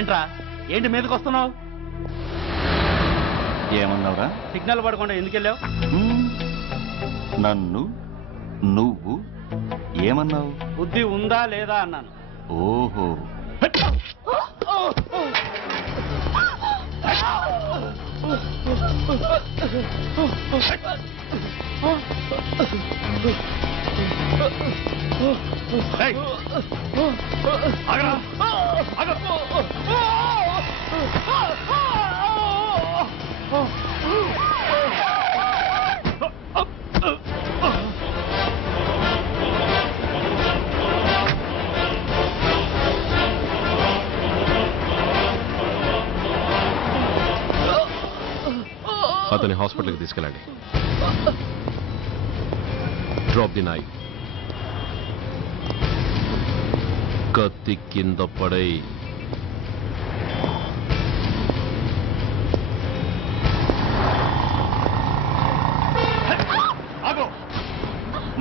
ఏంట్రా ఏంటి మీదకి వస్తున్నావు? ఏమన్నావురా? సిగ్నల్ పడకుండా ఎందుకు వెళ్ళావు? నన్ను నువ్వు ఏమన్నావు? బుద్ధి ఉందా లేదా అన్నాను. ఓహో, అతని హాస్పిటల్కి తీసుకెళ్ళండి. Drop the knife. కత్తి కింద పడై.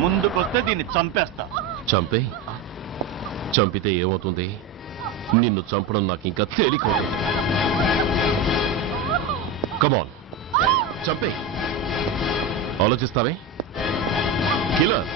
ముందుకొస్తే దీన్ని చంపేస్తా. చంపే. చంపితే ఏమవుతుంది? నిన్ను చంపడం నాకు ఇంకా తేలికవుతుంది. కమాన్, చంపే. ఆలోచిస్తావే కిల్లర్?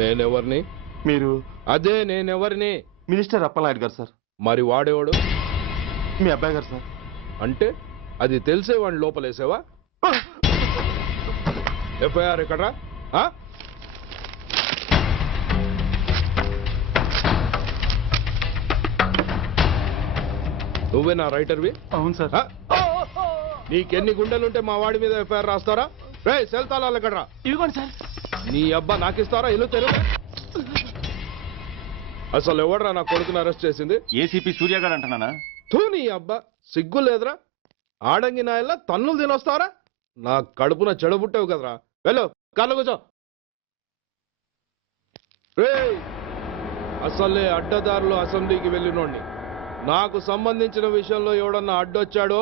నేనెవరిని? మీరు అదే నేనెవరిని? మినిస్టర్ అప్పలనాయుడు గారు సార్. మరి వాడేవాడు? మీ అబ్బాయి గారు సార్. అంటే అది తెలిసే వాడిని లోపలేసావా? ఎఫ్ఐఆర్ ఎక్కడ్రా? నువ్వే నా రైటర్వి? అవును సార్. నీకెన్ని గుండెలుంటే మా వాడి మీద ఎఫ్ఐఆర్ రాస్తారా? రే సెల్ తాళాలు ఎక్కడ్రా? ఇదిగోండి సార్. నీ అబ్బా నాకిస్తారా? ఇల్లు తెరువు. అసలు ఎవడ్రా నా కొడుకుని అరెస్ట్ చేసింది? ఏసీపీ సూర్య గారు అంటున్నానా? తూ నీ అబ్బా సిగ్గు లేదురా? ఆడంగి నాయల్లా తన్నులు తినొస్తారా? నా కడుపున చెడబుట్టావు కదరా. వెళ్ళు కాళ్ళు కూర్చో. రేయ్ అసలే అడ్డదారులు అసెంబ్లీకి వెళ్ళినోడిని. నాకు సంబంధించిన విషయంలో ఎవడన్నా అడ్డొచ్చాడో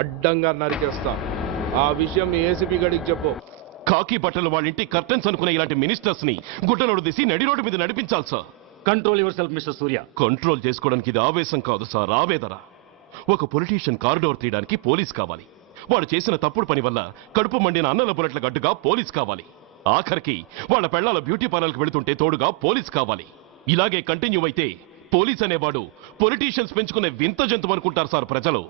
అడ్డంగా నరికేస్తా. ఆ విషయం మీ ఏసీపీ గడికి చెప్పు. కాకి బట్టలు వాళ్ళ ఇంటి కర్టెన్స్ అనుకునే ఇలాంటి మినిస్టర్స్ ని గుడ్డలోడు తీసి నడి రోడ్డు మీద నడిపించాలి sir. Control your self mister Surya. Control చేసుకోవడానికి ఇది ఆవేశం కాదు సార్, ఆవేదన. ఒక పొలిటీషియన్ కారిడోర్ తీయడానికి పోలీస్ కావాలి. వాడు చేసిన తప్పుడు పని వల్ల కడుపు మండిన అన్నల బుల్లెట్ల గడ్డుగా పోలీస్ కావాలి. ఆఖరికి వాళ్ళ పెళ్లాల బ్యూటీ పార్లర్కి వెళుతుంటే తోడుగా పోలీస్ కావాలి. ఇలాగే కంటిన్యూ అయితే పోలీస్ అనేవాడు పొలిటీషియన్స్ పెంచుకునే వింత జంతువు అనుకుంటారు సార్ ప్రజలు.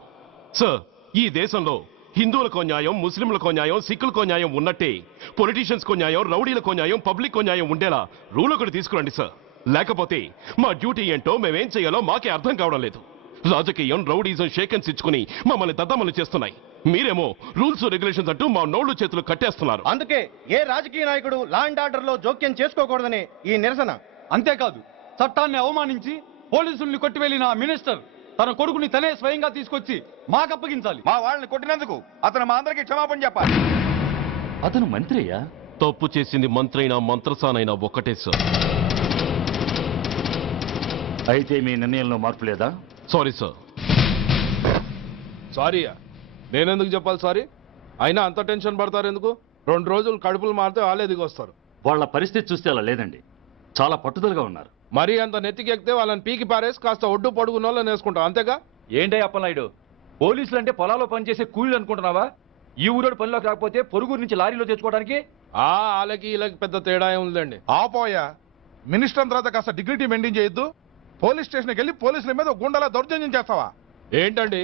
సార్ ఈ దేశంలో హిందువులకో న్యాయం, ముస్లింలకో న్యాయం, సిక్కులకో న్యాయం ఉన్నట్టే పొలిటీషియన్స్కో న్యాయం, రౌడీలకో న్యాయం, పబ్లిక్కో న్యాయం ఉండేలా రూల్ ఒకటి తీసుకురండి సార్. లేకపోతే మా డ్యూటీ ఏంటో మేమేం చేయాలో మాకే అర్థం కావడం లేదు. రాజకీయం, రౌడీజం షేకెన్స్ ఇచ్చుకుని మమ్మల్ని దద్దమలు చేస్తున్నాయి. మీరేమో రూల్స్ రెగ్యులేషన్స్ అంటూ మా నోళ్లు చేతులు కట్టేస్తున్నారు. అందుకే ఏ రాజకీయ నాయకుడు లా అండ్ ఆర్డర్ లో జోక్యం చేసుకోకూడదని ఈ నిరసన. అంతేకాదు, చట్టాన్ని అవమానించి పోలీసుల్ని కొట్టివెళ్లిన మినిస్టర్ తన కొడుకుని తనే స్వయంగా తీసుకొచ్చి మాకు అప్పగించాలి. మా వాళ్ళని కొట్టినందుకు అతను మా అందరికీ క్షమాపణ చెప్పాలి. అతను మంత్రి అయ్యా. తప్పు చేసింది మంత్రైనా మంత్రసానైనా ఒక్కటే సార్. అయితే మీ నిర్ణయంలో మార్పు లేదా? Sorry sir. సారీయా? నేనెందుకు చెప్పాలి సారీ? అయినా అంత టెన్షన్ పడతారు ఎందుకు? 2 రోజులు కడుపులు మారితే వాళ్ళే దిగొస్తారు. వాళ్ళ పరిస్థితి చూస్తే అలా లేదండి, చాలా పట్టుదలగా ఉన్నారు. మరీ అంత నెత్తికెక్కితే వాళ్ళని పీకి పారేసి కాస్త ఒడ్డు పొడుగున్న వాళ్ళని వేసుకుంటాం, అంతేగా? ఏంటే అప్పలనాయుడు, పోలీసులు అంటే పొలాల్లో పనిచేసే కూలీలు అనుకుంటున్నావా? ఈ ఊరోడు పనిలోకి రాకపోతే పొరుగురు నుంచి లారీలో తెచ్చుకోవడానికి వాళ్ళకి వీళ్ళకి పెద్ద తేడా ఉందండి. ఆపోయా, మినిస్టర్ తర్వాత కాస్త డిగ్నిటీ మెయింటైన్ చేయొద్దు. పోలీస్ స్టేషన్కి వెళ్ళి పోలీసుల మీద గుండెలా దౌర్జన్యం చేస్తావా? ఏంటండి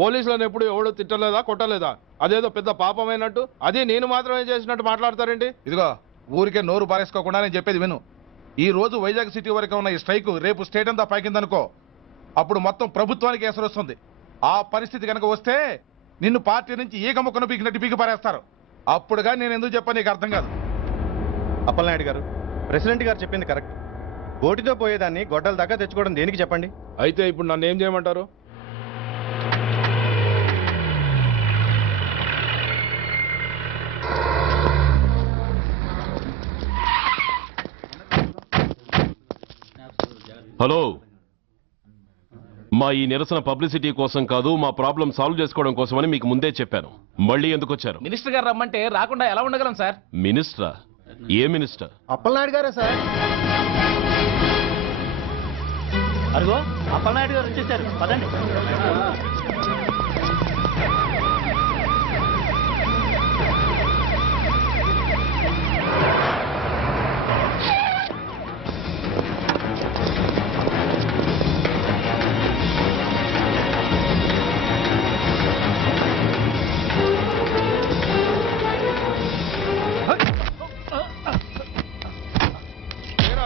పోలీసులను ఎప్పుడు ఎవడో తిట్టలేదా, కొట్టలేదా? అదేదో పెద్ద పాపమైనట్టు అది నేను మాత్రమే చేసినట్టు మాట్లాడతారేంటి? ఇదిగో ఊరికే నోరు పారేసుకోకుండా నేను చెప్పేది విను. ఈ రోజు వైజాగ్ సిటీ వరకు ఉన్న ఈ స్ట్రైక్ రేపు స్టేట్ అంతా పైకిందనుకో, అప్పుడు మొత్తం ప్రభుత్వానికి ఎసరు వస్తుంది. ఆ పరిస్థితి కనుక వస్తే నిన్ను పార్టీ నుంచి ఈగ ముక్కను పీకినట్టు పీకి పారేస్తారు. అప్పుడుగా నేను ఎందుకు చెప్పాను నీకు అర్థం కాదు. అప్పలనాయుడు గారు, ప్రెసిడెంట్ గారు చెప్పింది కరెక్ట్. గోటితో పోయేదాన్ని గొడ్డల దాకా తెచ్చుకోవడం దేనికి చెప్పండి? అయితే ఇప్పుడు నన్ను ఏం చేయమంటారు? హలో, మా ఈ నిరసన పబ్లిసిటీ కోసం కాదు, మా ప్రాబ్లం సాల్వ్ చేసుకోవడం కోసమని మీకు ముందే చెప్పాను. మళ్ళీ ఎందుకు వచ్చారు? మినిస్టర్ గారు రమ్మంటే రాకుండా ఎలా ఉండగలం సార్? మినిస్టరా? ఏ మినిస్టర్? అప్పలనాయుడు గారే సార్. అదిగో అప్పలనాయుడు గారు వచ్చేసారు, పదండి.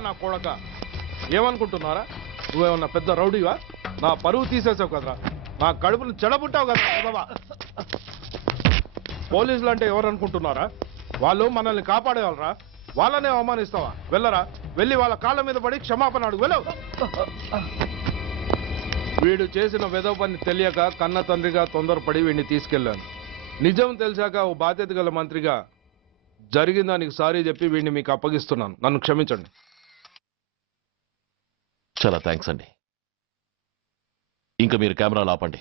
నా కొడక ఏమనుకుంటున్నారా? నువ్వేమన్నా పెద్ద రౌడీవా? నా పరువు తీసేసావు కదరా, నా కడుపును చెడబుట్టావు కదా బాబా. పోలీసులు అంటే ఎవరు అనుకుంటున్నారా? వాళ్ళు మనల్ని కాపాడేవాళ్ళరా? వాళ్ళనే అవమానిస్తావా? వెళ్ళరా, వెళ్ళి వాళ్ళ కాళ్ళ మీద పడి క్షమాపణ అడుగు, వెళ్ళవు. వీడు చేసిన వెధవ పని తెలియక కన్న తండ్రిగా తొందరపడి వీడిని తీసుకెళ్లాను. నిజం తెలిసాక ఓ బాధ్యత గల మంత్రిగా జరిగిన దానికి సారీ చెప్పి వీడిని మీకు అప్పగిస్తున్నాను. నన్ను క్షమించండి. చాలా థ్యాంక్స్ అండి. ఇంకా మీరు కెమెరాలు ఆపండి.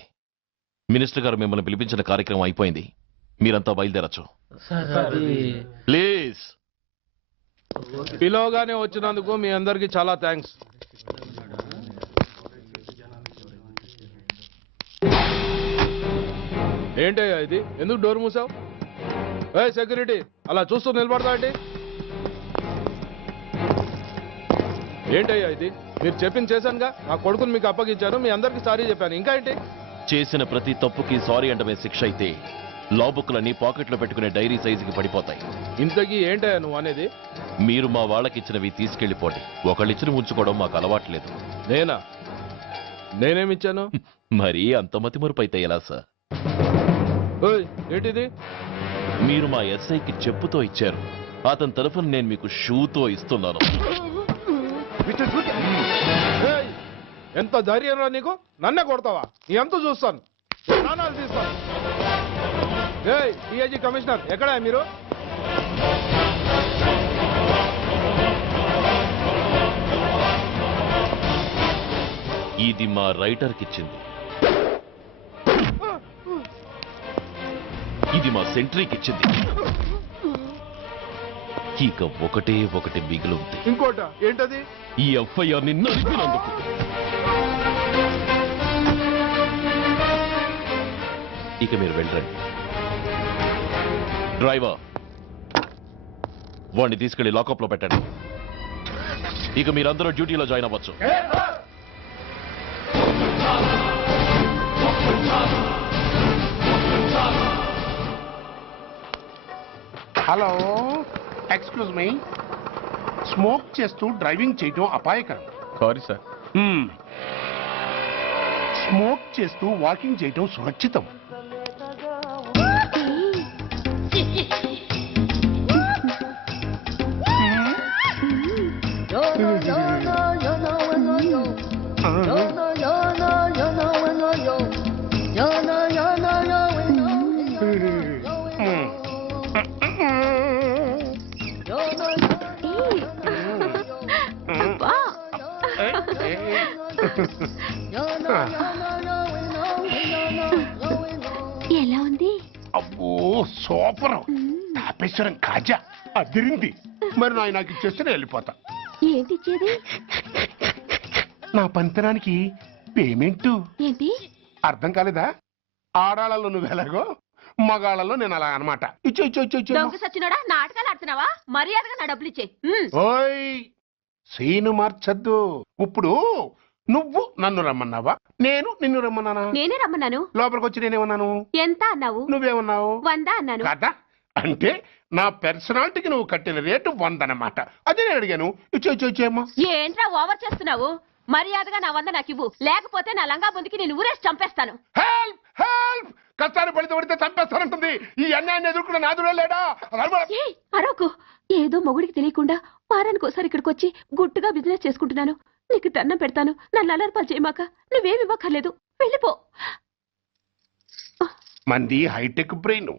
మినిస్టర్ గారు మిమ్మల్ని పిలిపించిన కార్యక్రమం అయిపోయింది, మీరంతా బయలుదేరచ్చు ప్లీజ్. పిలవగానే వచ్చినందుకు మీ అందరికీ చాలా థ్యాంక్స్. ఏంటయ్యా ఇది? ఎందుకు డోర్ మూసావు? ఏ సెక్యూరిటీ, అలా చూస్తూ నిలబడతా ఏంటి? ఏంటయ్యా ఇది? మీరు చెప్పింది చేశానుగా, నా కొడుకుని మీకు అప్పగించాను, మీ అందరికి సారీ చెప్పాను, ఇంకా ఏంటి? చేసిన ప్రతి తప్పుకి సారీ అంటమే శిక్ష అయితే లా బుక్లన్నీ పాకెట్లో పెట్టుకునే డైరీ సైజుకి పడిపోతాయి. ఇంతకీ ఏంటయ్యా నువ్వు అనేది? మీరు మా వాళ్ళకిచ్చినవి తీసుకెళ్లిపోండి. ఒకళ్ళిచ్చిన ఉంచుకోవడం మాకు అలవాట్లేదు. నేనా? నేనేమిచ్చాను? మరి అంత మతిమరుపు అయితే ఎలా సార్? ఓయ్, ఏంటిది? మీరు మా ఎస్ఐకి చెప్పుతో ఇచ్చారు, అతని తరఫున నేను మీకు షూతో ఇస్తున్నాను. ఏయ్, ఎంత ధైర్యం రా నీకు? నన్నే కొడతావా? ఎంత చూస్తాను, ప్రాణాలు తీస్తాను. ఏయ్, డిఐజీ కమిషనర్ ఎక్కడా మీరు? ఇది మా రైటర్కి ఇచ్చింది, ఇది మా సెంట్రీకి ఇచ్చింది. ఇక ఒకటే ఒకటి మిగిలి ఉంది. ఇంకోట ఏంటది? ఈ ఎఫ్ఐఆర్ ని నడిపినందుకు. ఇక మీరు వెళ్ళండి. డ్రైవర్, వాడిని తీసుకెళ్లి లాకప్ లో పెట్టండి. ఇక మీరందరూ డ్యూటీలో జాయిన్ అవ్వచ్చు. Hello, excuse me. స్మోక్ చేస్తూ డ్రైవింగ్ చేయటం అపాయకరం. Sorry sir. స్మోక్ చేస్తూ వాకింగ్ చేయటం సురక్షితం. ఎలా ఉంది? అబ్బో సూపర్. తాపేశ్వరం కాజా అదిరింది. మరి నాకు ఇచ్చేస్తే నేను వెళ్ళిపోతా. ఏంటి ఇచ్చేది? నా పంతనానికి పేమెంట్. ఏంటి అర్థం కాలేదా? ఆడాళ్ళలో నువ్వు ఎలాగో, మగాళ్ళలో నేను అలా అనమాట. ఇచ్చో ఇచ్చో ఇచ్చో ఇచ్చో. దొంగ సచ్చినోడా, నాటకాలు ఆడుతున్నావా? మర్యాదగా నా డబ్బులు ఇచ్చే. ఓయ్, సీను మార్చద్దు. ఇప్పుడు నువ్వు నన్ను రమ్మన్నావా, నేను నిన్ను రమ్మన్నానా? నేనే రమ్మన్నాను. లోపలికి వచ్చి నేనేమన్నాను? ఎంత అన్నావు? నువ్వేమన్నావు? 100 అన్నాను. కదా, అంటే నా పర్సనాలిటీకి నువ్వు కట్టిన రేటు 100 అన్నమాట. అదే నేను అడిగాను. ఇచ్చో ఇచ్చో ఇచ్చేమ్మా. ఏంట్రా ఓవర్ చేస్తున్నావు? మర్యాదగా నా 100 నాకు ఇవ్వు, లేకపోతే నా లంగా బొందికి నేను ఊరేసి చంపేస్తాను. Help help. కష్టాన్ని పడితే చంపేస్తానంటుంది. ఈ అన్యాయాన్ని ఎదుర్కొన్న నాదుడే లేడా? అరవకు. ఏదో మొగుడికి తెలియకుండా వారానికి ఒకసారి ఇక్కడికి వచ్చి గుట్టుగా బిజినెస్ చేసుకుంటున్నాను. నీకు దండం పెడతాను, నన్ను అలర్పాలు చేయమాక. నువ్వేమి ఇవ్వక్కర్లేదు, వెళ్ళిపో. మంది హైటెక్ బ్రెయిన్.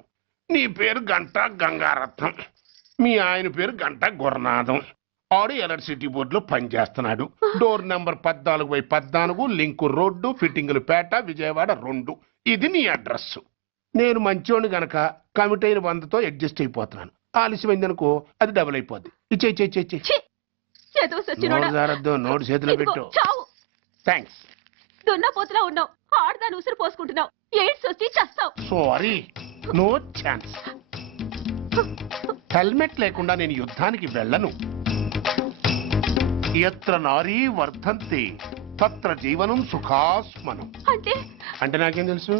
నీ పేరు గంట గంగారత్నం, మీ ఆయన పేరు గంట గురునాథం. ఆడు ఎలక్ట్రిసిటీ బోర్డులో పనిచేస్తున్నాడు. డోర్ నెంబర్ 14/14, లింకు రోడ్డు, ఫిట్టింగులు పేట, విజయవాడ 2. ఇది నీ అడ్రస్. నేను మంచోని గనక కమిట్ అయిన 100తో అడ్జస్ట్ అయిపోతున్నాను. ఆలస్యమైందనుకో అది డబుల్ అయిపోద్ది. ఇచ్చే నోటు చేతిలో పెట్టు. థ్యాంక్స్. దున్నపోతులా ఉన్నావు, ఆడదాని ఉసురు పోసుకుంటున్నావు. ఎయిడ్స్ వచ్చి చస్తావు. Sorry, no chance. హెల్మెట్ లేకుండా నేను యుద్ధానికి వెళ్ళను. ఎత్ర నారీ వర్ధంతి తత్ర జీవనం సుఖాస్మనం. అంటే నాకేం తెలుసు?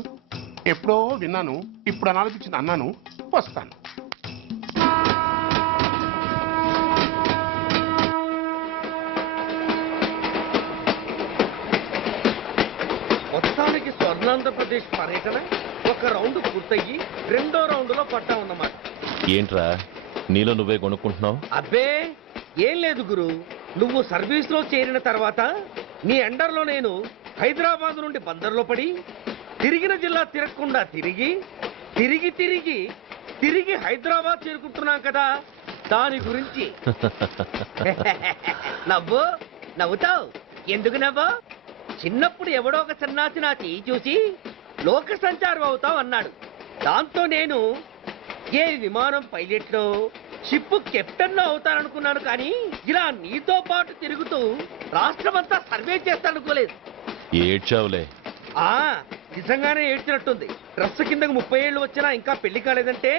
ఎప్పుడో విన్నాను, ఇప్పుడు అనాలనిపించింది అన్నాను. వస్తాను. మొత్తానికి స్వర్ణాంధ్రప్రదేశ్ పర్యటన ఒక రౌండ్ పూర్తయ్యి 2వ రౌండ్లో పడ్డా ఉన్నమాట. ఏంట్రా నీలో నువ్వే కొనుక్కుంటున్నావు? అబ్బే ఏం లేదు గురు, నువ్వు సర్వీస్ లో చేరిన తర్వాత నీ అండర్లో నేను హైదరాబాద్ నుండి బందర్లో పడి తిరిగిన జిల్లా తిరగకుండా తిరిగి తిరిగి తిరిగి తిరిగి హైదరాబాద్ చేరుకుంటున్నాం కదా, దాని గురించి. నవ్వుతావు ఎందుకు నవ్వు? చిన్నప్పుడు ఎవడో ఒక సన్నాసి నా చెయ్యి చూసి లోక సంచారం అవుతావు అన్నాడు. దాంతో నేను ఏ విమానం పైలట్లో షిప్ కెప్టెన్ అవుతాననుకున్నాను, కానీ ఇలా నీతో పాటు తిరుగుతూ రాష్ట్రమంతా సర్వే చేస్తానుకోలేదు. ఏడ్చావులే. నిజంగానే ఏడ్చినట్టుంది. డ్రెస్ కిందకు 30 ఏళ్ళు వచ్చినా ఇంకా పెళ్లి కాలేదంటే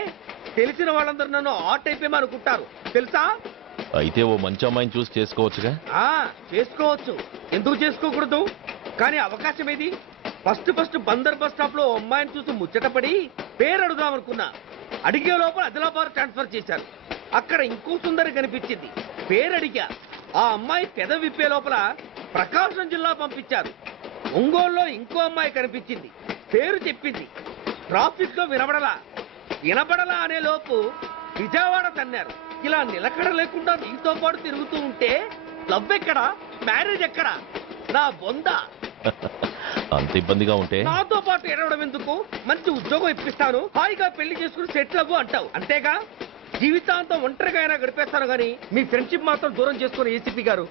తెలిసిన వాళ్ళందరూ నన్ను ఆ టైప్ ఏమో అనుకుంటారు తెలుసా. అయితే ఓ మంచి అమ్మాయిని చూసి చేసుకోవచ్చుగా. చేసుకోవచ్చు, ఎందుకు చేసుకోకూడదు? కానీ అవకాశం ఏది? ఫస్ట్ బందర్ బస్ స్టాప్ లో అమ్మాయిని చూసి ముచ్చటపడి పేరు అడుగుదాం అనుకున్నా. అడిగే లోపల ఆదిలాబాద్ ట్రాన్స్ఫర్ చేశారు. అక్కడ ఇంకో సుందరి కనిపించింది, పేరు అడిగా. ఆ అమ్మాయి పెద విప్పే లోపల ప్రకాశం జిల్లా పంపించారు. ఒంగోలులో ఇంకో అమ్మాయి కనిపించింది, పేరు చెప్పింది. ట్రాఫిక్ లో వినబడలా అనే లోపు విజయవాడ తన్నారు. ఇలా నిలకడ లేకుండా నీతో పాటు తిరుగుతూ ఉంటే లవ్ ఎక్కడా, మ్యారేజ్ ఎక్కడా? నా బొంద. అంత ఇబ్బందిగా ఉంటే నాతో పాటు ఎడవడం ఎందుకు? మంచి ఉద్యోగం ఇప్పిస్తాను, హాయిగా పెళ్లి చేసుకుని సెటిల్ అవ్వు అంటావు అంతేగా. జీవితాంతం ఒంటరిగా అయినా గడిపేస్తాను గానీ మీ ఫ్రెండ్షిప్ మాత్రం దూరం చేసుకుని ఏసీపీ గారు.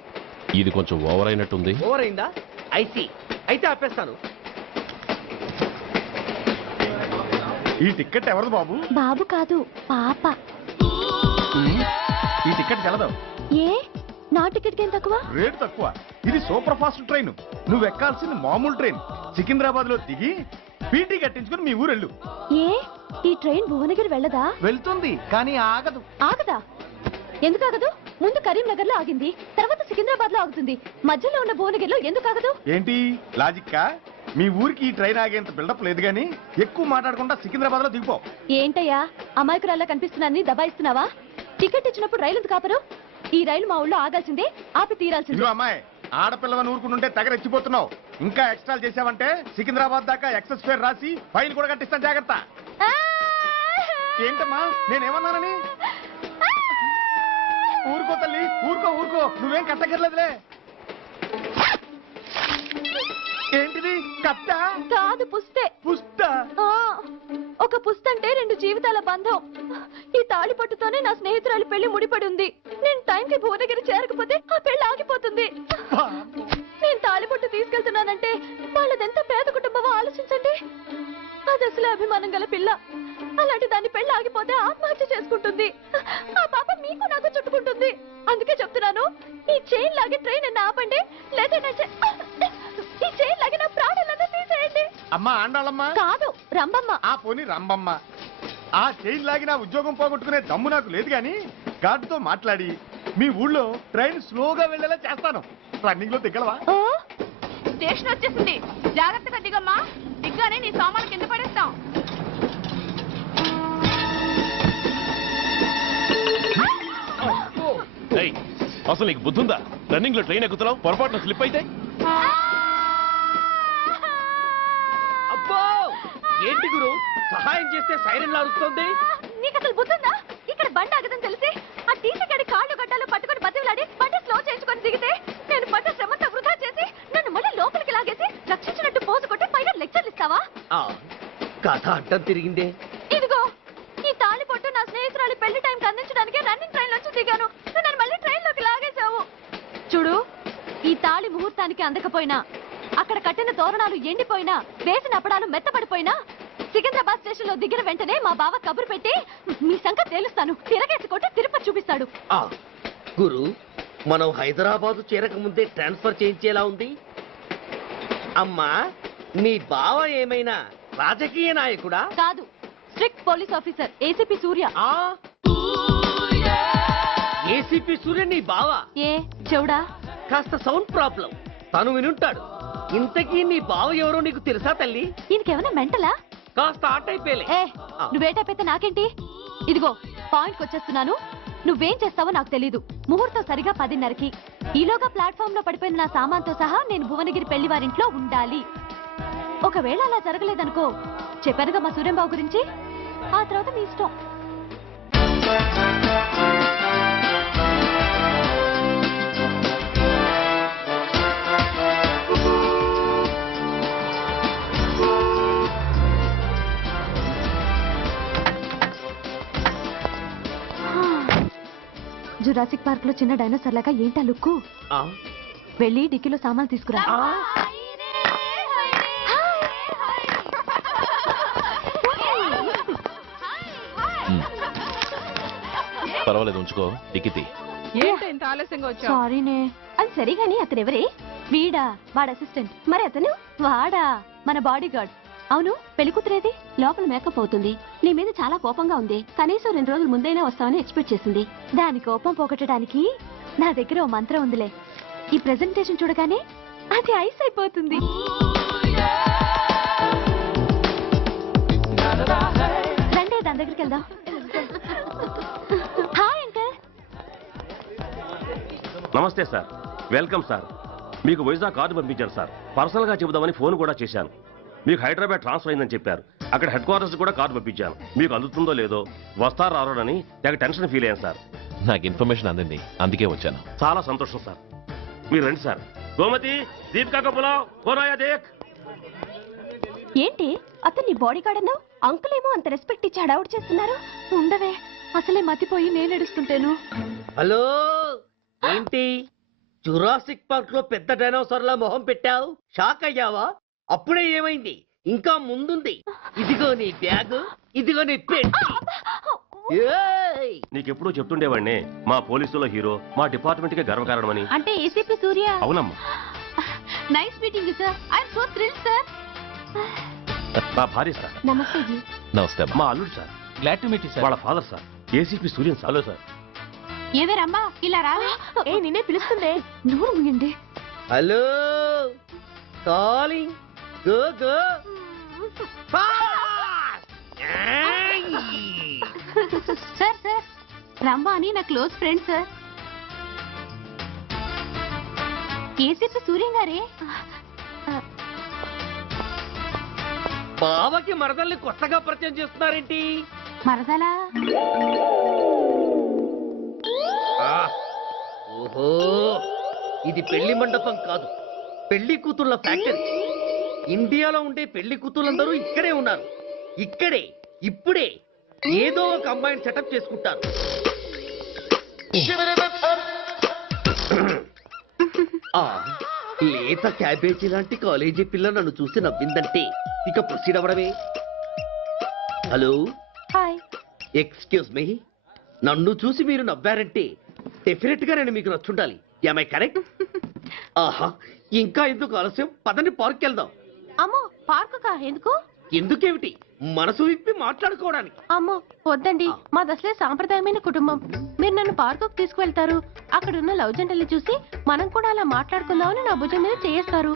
ఇది కొంచెం ఓవర్ అయినట్టుంది. ఓవర్ అయిందా? అయితే ఆపేస్తాను. ఈ టికెట్ ఎవరిది బాబు? బాబు కాదు, పాప. ఈ టికెట్ గలదు. ఏ నా టికెట్ ఏం తక్కువ? రేటు తక్కువ. ఇది సూపర్ ఫాస్ట్ ట్రైన్. నువ్వు ఎక్కాల్సింది మామూలు ట్రైన్. సికింద్రాబాద్ లో దిగి పీటీ కట్టించుకుని మీ ఊరెళ్ళు. ఏ ఈ ట్రైన్ భువనగిరి వెళ్ళదా? వెళ్తుంది కానీ ఆగదు. ఆగదా? ఎందుకు ఆగదు? ముందు కరీంనగర్ లో ఆగింది, తర్వాత సికింద్రాబాద్ లో ఆగుతుంది. మధ్యలో ఉన్న భువనగిరిలో ఎందుకు ఆగదు? ఏంటి లాజిక్కా? మీ ఊరికి ఈ ట్రైన్ ఆగేంత బిల్డప్ లేదు గానీ ఎక్కువ మాట్లాడకుండా సికింద్రాబాద్ లో దిగిపో. ఏంటయ్యా అమాయకురాల్లా కనిపిస్తున్నానని దబాయిస్తున్నావా? టికెట్ ఇచ్చినప్పుడు రైలు ఎందుకు ఆపరు? ఈ రైలు మా ఊళ్ళో ఆగాల్సిందే, ఆపి తీరాల్సిందే. అమ్మాయి, ఆడపిల్లవని ఊరుకుంటుంటే తెగరెచ్చిపోతున్నావు. ఇంకా ఎక్స్ట్రాలు చేసావంటే సికింద్రాబాద్ దాకా ఎక్సెస్ ఫేర్ రాసి ఫైన్ కూడా కట్టిస్తాను, జాగ్రత్త. ఏంటమ్మా నేనేమన్నానని? ఊరుకో తల్లి, ఊరుకో, నువ్వేం కట్టగర్లేదులే. ఏంటిది? కట్ట కాదు, పుస్తే. పుస్త? ఒక పుస్తంటే 2 జీవితాల బంధం. ఈ తాళి పట్టుతోనే నా స్నేహితురాలి పెళ్లి ముడిపడి ఉంది. నేను టైంకి భువనగిరి చేరకపోతే ఆ పెళ్లి ఆగిపోతుంది. నేను తాళి పట్టు తీసుకెళ్తున్నానంటే వాళ్ళదెంత పేద కుటుంబమో ఆలోచించండి. అది అసలే అభిమానం గల పిల్ల. అలాంటి దాని పెళ్లి ఆగిపోతే ఆత్మహత్య చేసుకుంటుంది. ఆ పాప మీకు నాకు చుట్టుకుంటుంది. అందుకే చెప్తున్నాను, ఈ చైన్ లాగే ట్రైన్ అన్న ఆపండి, లేదా ఈ చైన్ లాగే నా ప్రాణాలన్నా తీసేయండి. అమ్మా ఆండాళ్ళమ్మ కాదు, రంబమ్మ. ఆ పోని రంబమ్మ. ఆ చైన్ లాగి నా ఉద్యోగం పోగొట్టుకునే దమ్ము నాకు లేదు గాని గార్డుతో మాట్లాడి మీ ఊళ్ళో ట్రైన్ స్లోగా వెళ్ళేలా చేస్తాను. రన్నింగ్ లో దిగలవా? స్టేషన్ వచ్చేసింది, జాగ్రత్తగా దిగమ్మా. దిగ్గానే నీ సామాన్లు కింద పడేస్తాం. అసలు నీకు బుద్ధుందా? రన్నింగ్ లో ట్రైన్ ఎక్కుతున్నావు, పొరపాటున స్లిప్ అయితే? అబ్బో, ఏంటి గురు సహాయం చేస్తే సైరన్ లాగుతోంది? నీకు అసలు బుద్ధుందా? ఇక్కడ బండి ఆగదని తెలిసి ఆ టీసీ గడి కాళ్ళు గడ్డలు పట్టుకుని బతిలాడి బండి స్లో చేసుకుని దిగితే నేను పడ్డ శ్రమంతా వృధా చేసి నన్ను మళ్ళీ లోపలికి లాగేసి రక్షించినట్టు పోసు కొట్టి పైన లెక్చర్లు ఇస్తావా? కథ అడ్డం తిరిగిందే. ఇదిగో ఈ తాళి పొట్టు నా స్నేహితురాలి పెళ్లి టైంకి అందించడానికి రన్నింగ్ ట్రైన్ నుంచి దిగాను. నన్ను మళ్ళీ ట్రైన్ లోకి లాగేశావు. చూడు, ఈ తాళి ముహూర్తానికి అందకపోయినా, అక్కడ కట్టిన తోరణాలు ఎండిపోయినా, వేసిన అప్పడాలు మెత్తపడిపోయినా, సికింద్రాబాద్ స్టేషన్ లో దిగిన వెంటనే మా బావ కబురు పెట్టి మీ సంగతి తేలుస్తాను, తిరగేసి కొట్టి తిరుపతి చూపిస్తాడు. గురు, మనం హైదరాబాద్ చేరక ముందే ట్రాన్స్ఫర్ చేయించేలా ఉంది. అమ్మా, నీ బావ ఏమైనా రాజకీయ నాయకుడా? కాదు, స్ట్రిక్ట్ పోలీస్ ఆఫీసర్, ఏసీపీ సూర్య. ఏసీపీ సూర్య నీ బావ? ఏ చెవుడా? కాస్త సౌండ్ ప్రాబ్లం, తను వినుంటాడు. ఇంతకీ నీ బావ ఎవరో నీకు తెలుసా తల్లి? ఈయనకేమైనా మెంటలా? కాస్త ఆటైపోయలే. నువ్వేటైపోతే నాకేంటి? ఇదిగో పాయింట్కి వచ్చేస్తున్నాను. నువ్వేం చేస్తావో నాకు తెలీదు. ముహూర్తం సరిగా 10:30కి. ఈలోగా ప్లాట్ఫామ్ లో పడిపోయిన నా సామాన్తో సహా నేను భువనగిరి పెళ్లి వారింట్లో ఉండాలి. ఒకవేళ అలా జరగలేదనుకో, చెప్పానుగా మా సూర్యంబాబు గురించి, ఆ తర్వాత మీ ఇష్టం. జురాసిక్ పార్క్ లో చిన్న డైనోసార్ లాగా ఏంటా లుక్కు? వెళ్ళి డిక్కీలో సామాన్లు తీసుకురా. పర్వాలేదు, ఉంచుకో. డిక్కితి. సారీనే. అది సరిగాని అతనెవరే? వీడా, వాడు అసిస్టెంట్. మరి అతను? వాడా, మన బాడీ గార్డ్. అవును, పెళ్లి కూతురేది? లోపల మేకప్ అవుతుంది. నీ మీద చాలా కోపంగా ఉంది. కనీసం 2 రోజుల ముందైనా వస్తామని ఎక్స్పెక్ట్ చేసింది. దాని కోపం పోగొట్టడానికి నా దగ్గర ఓ మంత్రం ఉందిలే. ఈ ప్రెజెంటేషన్ చూడగానే అది ఐస్ అయిపోతుంది. రండి దాని దగ్గరికి వెళ్దాం. Hi uncle. నమస్తే సార్, వెల్కమ్ సార్. మీకు వైజాగ్ కార్డు పంపించారు సార్. పర్సనల్ గా చెబుదామని ఫోన్ కూడా చేశాను. మీకు హైదరాబాద్ ట్రాన్స్ఫర్ అయిందని చెప్పారు. అక్కడ హెడ్ క్వార్టర్స్ కూడా కార్డు పంపించాను. మీకు అందుతుందో లేదో, వస్తారో రారోడని నాకు టెన్షన్ ఫీల్ అయ్యాను సార్. నాకు ఇన్ఫర్మేషన్ అందింది, అందుకే వచ్చాను. చాలా సంతోషం సార్. మీరు రండి సార్. గోమతి, దీపికా కపులావ్, కోరాయా దేక్. ఏంటి అతన్ని బాడీ గార్డ్ అన్నావు? అంకుల్ ఏమో అంత రెస్పెక్ట్ ఇచ్చి హడావుడు చేస్తున్నారు. ఉండవే, అసలే మతిపోయి నేను ఎడుస్తుంటాను. హలో, ఏంటి జురాసిక్ పార్క్ లో పెద్ద డైనోసార్ లా మొహం పెట్టావు? షాక్ అయ్యావా? అప్పుడే ఏమైంది? ఇంకా ముందుంది. ఇదిగో నీ బ్యాగ్, ఇదిగో నీ పెట్టి. నీకెప్పుడు చెప్తుండేవాడిని మా పోలీసులో హీరో, మా డిపార్ట్మెంట్ కి గర్వకారణమని. అంటే ఏసీపీ సూర్య. అవునమ్మా. Nice meeting sir. I am so thrilled sir. మా భార్య సార్. నమస్తే జీ. నమస్తే. మా అల్లుడు sir. Glad to meet you sir. వాళ్ళ father sir, ACP Suryan sir. Hello sir. ఏవేరమ్మా ఇలా రా. ఏ నిన్నే పిలుస్తుందే. నోరు ముయండి. Hello, calling. Go go. Sir sir, రమ్మా అని నా close friend sir. ACP Suryam గారే. బావకి మరదల్ని కొత్తగా పరిచయం చేస్తున్నారేంటి? మరదలా? ఓహో, ఇది పెళ్లి మండపం కాదు, పెళ్లి కూతుళ్ళ ఫ్యాక్టరీ. ఇండియాలో ఉండే పెళ్లి కూతుళ్ళందరూ ఇక్కడే ఉన్నారు. ఇక్కడే ఇప్పుడే ఏదో ఒక అమ్మాయిని సెటప్ చేసుకుంటారు. ఆ, లేత క్యాబేజీ లాంటి కాలేజీ పిల్ల నన్ను చూసి నవ్విందంటే ఇక ప్రొసీడ్ అవ్వడమే. Hello, hi. ఎక్స్క్యూజ్ మీ, నన్ను చూసి మీరు నవ్వారంటే డెఫినెట్ గా నేను మీకు నచ్చుండాలి. Am I correct? ఆహా, ఇంకా ఎందుకు ఆలస్యం? పదండి పార్క్ వెళ్దాం. అమ్మో, పార్కుకా? ఎందుకు? ఎందుకేమిటి, మనసు విప్పి మాట్లాడుకోవడానికి. అమ్మో వద్దండి, మాది అసలే సాంప్రదాయమైన కుటుంబం. మీరు నన్ను పార్కుకు తీసుకువెళ్తారు, అక్కడున్న లవ్ జంటల్ని చూసి మనం కూడా అలా మాట్లాడుకుందామని నా భుజం మీద చేస్తారు.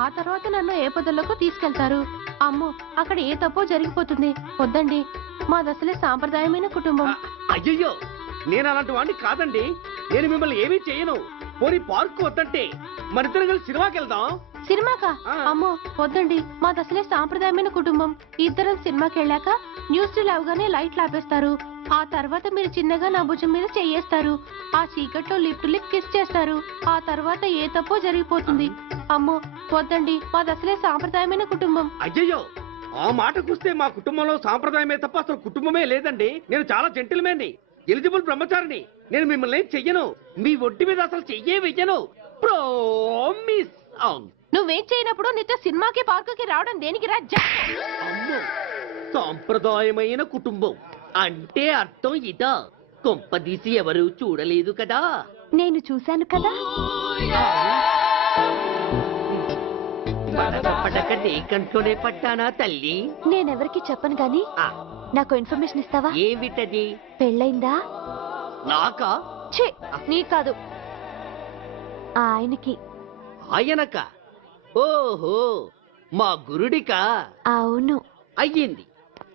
ఆ తర్వాత నన్ను ఏ పొదల్లోకి తీసుకెళ్తారు. అమ్మో, అక్కడ ఏ తప్పో జరిగిపోతుంది. వద్దండి, మాది అసలే సాంప్రదాయమైన కుటుంబం. అయ్యయ్యో, నేను అలాంటి వాడిని కాదండి. నేను మిమ్మల్ని ఏమీ చేయను. పోనీ పార్క్ వద్దంటే మరిద్దరం కలిసి సినిమాకి వెళ్దాం. సినిమాకా? అమ్మో వద్దండి, మాది అసలే సాంప్రదాయమైన కుటుంబం. ఇద్దరం సినిమాకి వెళ్ళాక న్యూస్ అవగానే లైట్లు ఆపేస్తారు. ఆ తర్వాత మీరు చిన్నగా నా భుజం మీద చెయ్యేస్తారు. ఆ చీకట్లో లిప్ టు లిప్ కిస్ చేస్తారు. ఆ తర్వాత ఏ తప్పో జరిగిపోతుంది. అమ్మో వద్దండి, మాది అసలే సాంప్రదాయమైన కుటుంబం. అయ్యయ్యో, ఆ మాటకొస్తే మా కుటుంబంలో సాంప్రదాయమే తప్ప అసలు కుటుంబమే లేదండి. నేను చాలా జెంటిల్మెన్ని, ఎలిజిబుల్ బ్రహ్మచారిని. నేను మిమ్మల్ని ఏం చెయ్యను. మీ ఒంటి మీద అసలు చెయ్యే వెయ్యను. ప్రామిస్. నువ్వేం చేయనప్పుడు నీతో సినిమాకి పార్కుకి రావడం దేనికి రా? అమ్మో, సాంప్రదాయమైన కుటుంబం అంటే అర్థం ఇదా? కొంపదీసి ఎవరు చూడలేదు కదా? నేను చూశాను కదా. పడక నీ కంట్లోనే పడ్డానా తల్లి? నేనెవరికి చెప్పను గాని నాకు ఇన్ఫర్మేషన్ ఇస్తావా? ఏమిటది? పెళ్ళైందా? నాకా? ఛీ, నీ కాదు, ఆయనకి. ఆయనక? ఓహో, మా గురుడికా? అవును. అయ్యింది.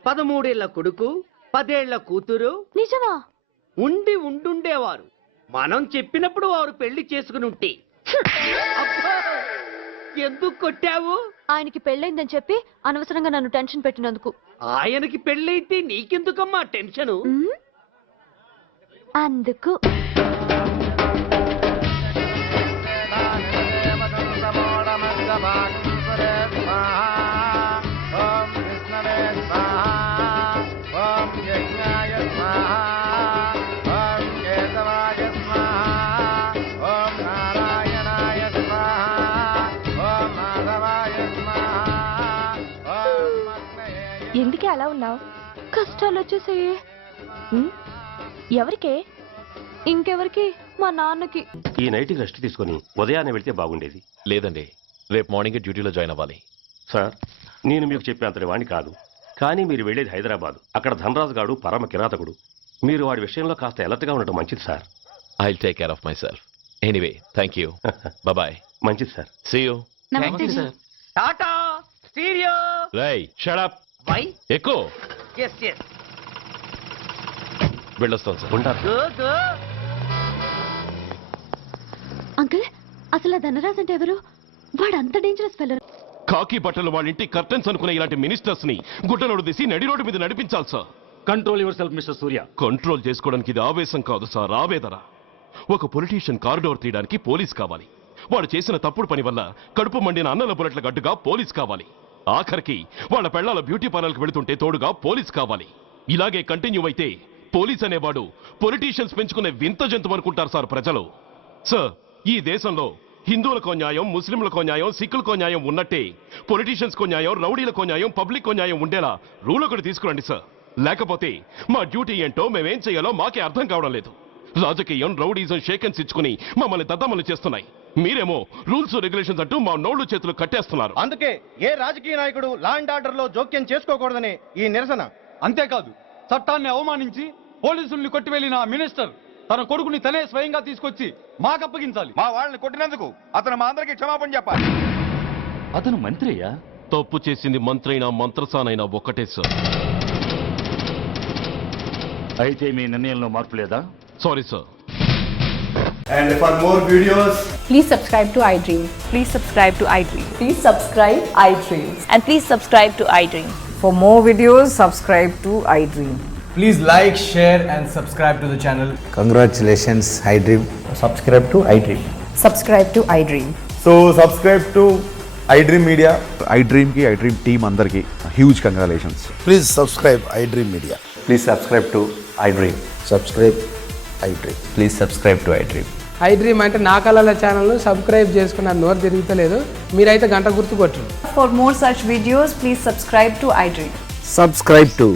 13 ఏళ్ల కొడుకు, 10 ఏళ్ల కూతురు. నిజమా? ఉండుండేవారు. మనం చెప్పినప్పుడు వారు పెళ్లి చేసుకుని ఉంటే. అబ్బా, ఎందుకు కొట్టావు? ఆయనకి పెళ్ళైందని చెప్పి అనవసరంగా నన్ను టెన్షన్ పెట్టినందుకు. ఆయనకి పెళ్ళైతే నీకెందుకమ్మా టెన్షను? అందుకు. ఎందుకే అలా ఉన్నావు? కష్టాలు వచ్చేసాయి. ఎవరికే? ఇంకెవరికి? మా నాన్నకి. ఈ నైట్ రెస్ట్ తీసుకొని ఉదయాన్నే వెళ్తే బాగుండేది. లేదండి, రేపు మార్నింగ్ డ్యూటీలో జాయిన్ అవ్వాలి. సార్, నేను మీకు చెప్పేంతటి వాణ్ణి కాదు, కానీ మీరు వెళ్ళేది హైదరాబాద్. అక్కడ ధనరాజు గాడు పరమ కిరాతకుడు. మీరు వాడి విషయంలో కాస్త అలర్ట్గా ఉండటం మంచిది sir. I take care of myself. Anyway thank you. Bye. మంచిది sir. See you. Namaste sir. Tata stereo. రై షట్ అప్. వై? ఎక్కువ ఎస్ ఎస్. వెళ్ళొస్తాను సార్. ఉంటారు. Go go. అంకుల్, అసలు ఆ ధనరాజ్ అంటే ఎవరు? వాడు అంత డేంజరస్ ఫెలో. కాకి బట్టలు వాళ్ళ ఇంటి కర్టెన్స్ అనుకునే ఇలాంటి మినిస్టర్స్ ని గుడ్డలోడు తీసి నడి రోడ్డు మీద నడిపించాలి sir. Control your self mister Surya. Control చేసుకోవడానికి ఇది ఆవేశం కాదు సార్, ఆవేదన. ఒక పొలిటీషియన్ కారిడోర్ తీయడానికి పోలీస్ కావాలి. వాడు చేసిన తప్పుడు పని వల్ల కడుపు మండిన అన్నల బుల్లెట్ల గడ్డుగా పోలీస్ కావాలి. ఆఖరికి వాళ్ళ పెళ్లాల బ్యూటీ పార్లర్కి వెళుతుంటే తోడుగా పోలీస్ కావాలి. ఇలాగే కంటిన్యూ అయితే పోలీస్ అనేవాడు పొలిటీషియన్స్ పెంచుకునే వింత జంతువు అనుకుంటారు సార్ ప్రజలు. సార్, ఈ దేశంలో హిందువులకో న్యాయం, ముస్లింలకో న్యాయం, సిక్కులకో న్యాయం ఉన్నట్టే పొలిటీషియన్స్కో న్యాయం, రౌడీలకో న్యాయం, పబ్లిక్కో న్యాయం ఉండేలా రూల్ ఒకటి తీసుకురండి సార్. లేకపోతే మా డ్యూటీ ఏంటో మేమేం చేయాలో మాకే అర్థం కావడం లేదు. రాజకీయం, రౌడీజం షేకెన్స్ ఇచ్చుకుని మమ్మల్ని దద్దమలు చేస్తున్నాయి. మీరేమో రూల్స్ రెగ్యులేషన్స్ అంటూ మా నోళ్లు చేతులు కట్టేస్తున్నారు. అందుకే ఏ రాజకీయ నాయకుడు లా అండ్ ఆర్డర్ లో జోక్యం చేసుకోకూడదని ఈ నిరసన. అంతేకాదు, చట్టాన్ని అవమానించి పోలీసుల్ని కొట్టివెళ్లిన ఆ మినిస్టర్ తన కొడుకుని తనే స్వయంగా తీసుకొచ్చి మాకు అప్పగించాలి. మా వాళ్ళని కొట్టినందుకు అతను మా అందరికి క్షమాపణ చెప్పాలి. అతను మంత్రి అయ్యా. తప్పు చేసింది మంత్రైనా మంత్రసానైనా ఒక్కటే సార్. అయితే మీ నిర్ణయంలో మార్పు లేదా? Sorry sir. And for more videos, please subscribe to iDream. Please subscribe to iDream. Please subscribe iDream. And please subscribe to iDream. For more videos, subscribe to iDream. please like, share and subscribe to the channel. Congratulations, iDream. Subscribe to iDream. Subscribe to iDream. So subscribe to iDream Media. iDream కి iDream team అందరికి huge congratulations. Please subscribe iDream Media. Please subscribe to iDream. Subscribe iDream. Please subscribe to iDream. iDream అంటే నా కళల channel subscribe చేసుకున్న నోరు తిరుగుతలేదు. మీరైతే గంట గుర్తు కొట్టండి. For more such videos, please subscribe to iDream. Subscribe to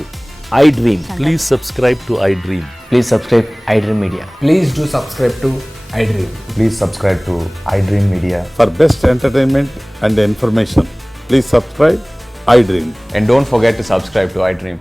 iDream. Please subscribe to iDream. Please subscribe iDream Media. Please do subscribe to iDream. Please subscribe to iDream Media. For best entertainment and information please subscribe iDream. And don't forget to subscribe to iDream.